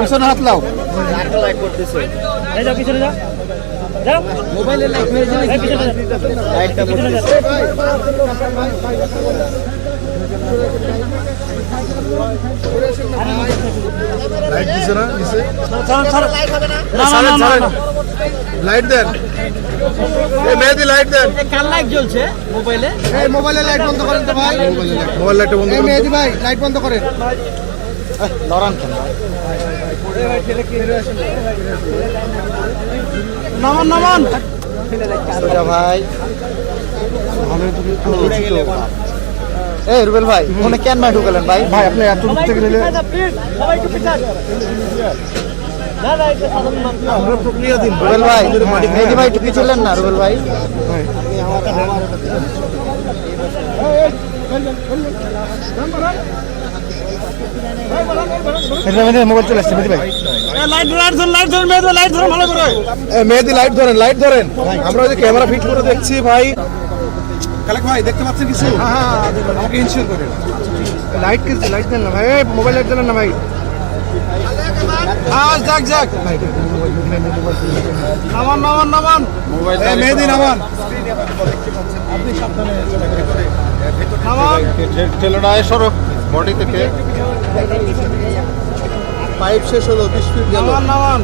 পিছনে হাত লাও। লাইক করতেছে। এই যাও পিছনে যাও। যাও মোবাইলে লাইক মেরেছে নাকি পিছনে লাইকটা করতেছে। লাইট দিছে না নিচে? লাইট হবে না। না লাইট দেন। এই মেহেদি লাইট দেন। কার লাইট জ্বলছে মোবাইলে? এই মোবাইলে লাইট বন্ধ করেন তো ভাই। মোবাইল লাইটটা বন্ধ করেন। এই মেহেদি ভাই লাইট বন্ধ করেন। লড়ান কেন? নামান নামান। সোজা ভাই। এই রুবেল ভাই ফোনে কেন না ঢুকালেন ভাই? ভাই আপনি এত দূর থেকে নিলে সবাই একটু পিছান। না না এটা সাধারণ মানুষ। আমরা প্রক্রিয়া দিন। রুবেল ভাই মেহেদি ভাই একটু পিছলেন না রুবেল ভাই। মোবাইল চলে আসছে মেহেদি ভাই। লাইট ধরুন মেহেদি লাইট ধরুন ভালো করে। মেহেদি লাইট ধরেন আমরা ওই যে ক্যামেরা ফিট করে দেখছি ভাই। কালেক ভাই দেখতে পাচ্ছেন কিছু? হ্যাঁ আমাকে ইনশিওর করেন। লাইট কিছু লাইট দেন না ভাই। মোবাইল লাইট দেন না ভাই। হ্যাঁ যাক ভাই নামান মোবাইল মেহেদি নামান। আপনি সাবধানে নামান। ঠেলো না সরো বডি থেকে। পাইপ শেষ হলো 20 ফিট গেল। নামান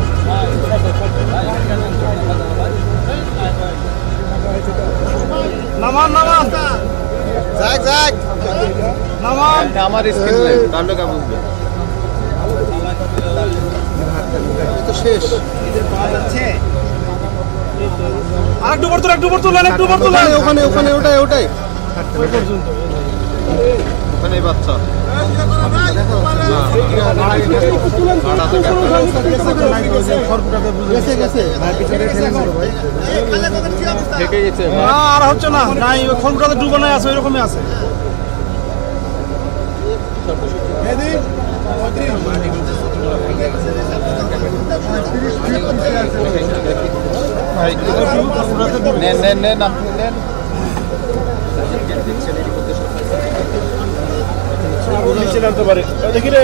যাক নামান। আমার স্ক্রিন লাইট তাহলে কা বুঝবে তো শেষ। আর একটু বর্তমান ওখানে ওটাই ওখানে বাচ্চা আর হচ্ছে না নাই খড়কুটাতে ডুবানো আছে ওইরকমই আছে। নেন আপনি নেন। জানতে পারে দেখি রে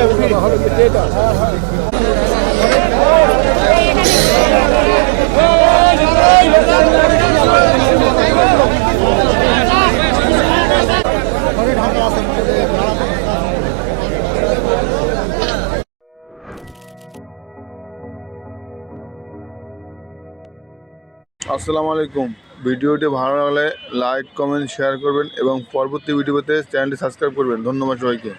আসসালামু আলাইকুম। ভিডিওটি ভালো লাগলে লাইক কমেন্ট শেয়ার করবেন এবং পরবর্তী ভিডিও পেতে চ্যানেলটি সাবস্ক্রাইব করবেন। ধন্যবাদ সবাইকে।